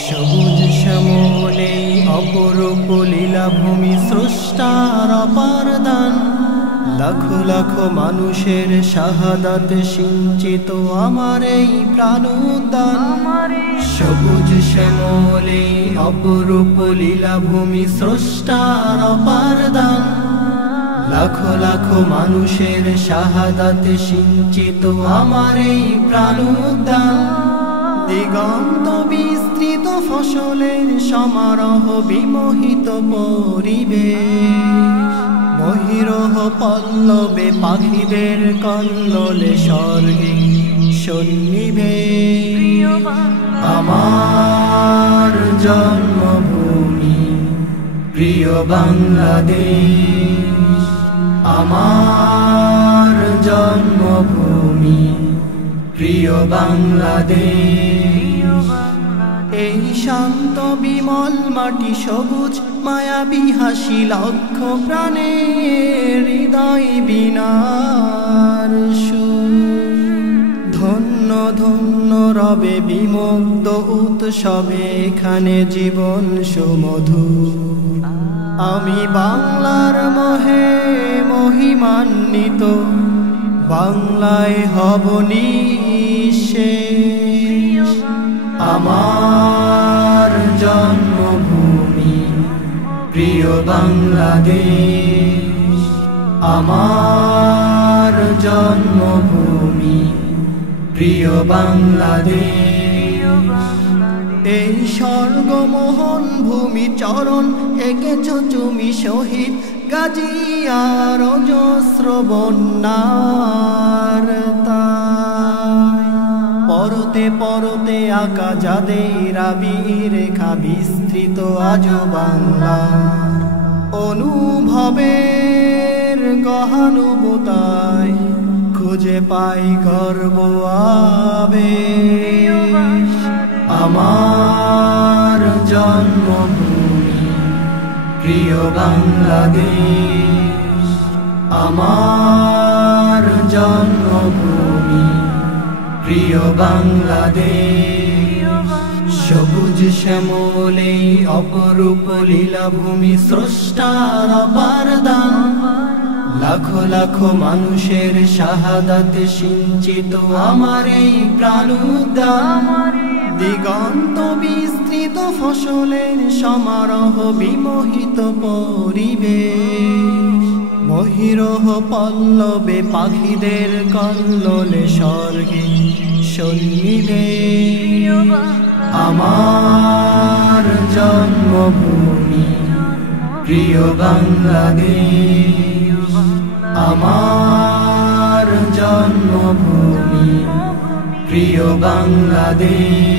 সবুজ শ্যামলে অপরূপ লীলাভূমি স্রষ্টার অপার দান, লাখো লাখো মানুষের শাহাদাত সিঞ্চিত আমার এই প্রাণ উদ্যান। সবুজ শ্যামলে অপরূপ লীলাভূমি স্রষ্টার অপার দান, লাখো লাখো মানুষের শাহাদাত সিঞ্চিত আমার এই প্রাণ উদ্যান। দিগন্ত বিস্তৃত ফসলের সমারোহ বিমোহিত পরিবেশ, মহিরহ পল্লবে পাখিদের কল্লোলে স্বর্গে সন্নিবেশ। আমার জন্মভূমি প্রিয় বাংলাদেশ, আমার জন্মভূমি প্রিয় বাংলাদেশ। এই শান্ত বিমল মাটি সবুজ মায়াবী হাসি লক্ষ প্রাণের হৃদয় বিনার সুর। ধন্য ধন্য রবে বিমুগ্ধ উৎসবে এখানে জীবন সুমধুর। আমি বাংলার মোহে মহিমান্বিত, বাংলায় হব নিঃশেষ। আমার জন্মভূমি প্রিয় বাংলাদেশ, আমার জন্মভূমি প্রিয় বাংলাদেশ। এই স্বর্গমোহন ভূমি চরণ এঁকেছ তুমি শহীদ গাজী আর অজস্র বন্যার তাই। পরতে পরতে আঁকা যাদের আবিরেখা বিস্তৃত আজ বাংলার অনুভবের গহানুভূতায় খুঁজে পাই গর্ব আবেশ। আমার জন্মভূমি প্রিয় বাংলাদেশ, আমার জন্মভূমি প্রিয় বাংলাদেশ। সবুজ শ্যামলে অপরূপ লীলাভূমি স্রষ্টার অপার দান, লাখো লাখো মানুষের শাহাদাত সিঞ্চিত আমার এই প্রাণ উদ্যান। দিগন্ত বিস্তৃত ফসলের সমারোহ বিমোহিত পরিবেশ, মহিরহ পল্লবে পাখিদের কল্লোলে স্বর্গে সন্নিবেশ। আমার জন্মভূমি প্রিয় বাংলাদেশ, আমার জন্মভূমি প্রিয় বাংলাদেশ।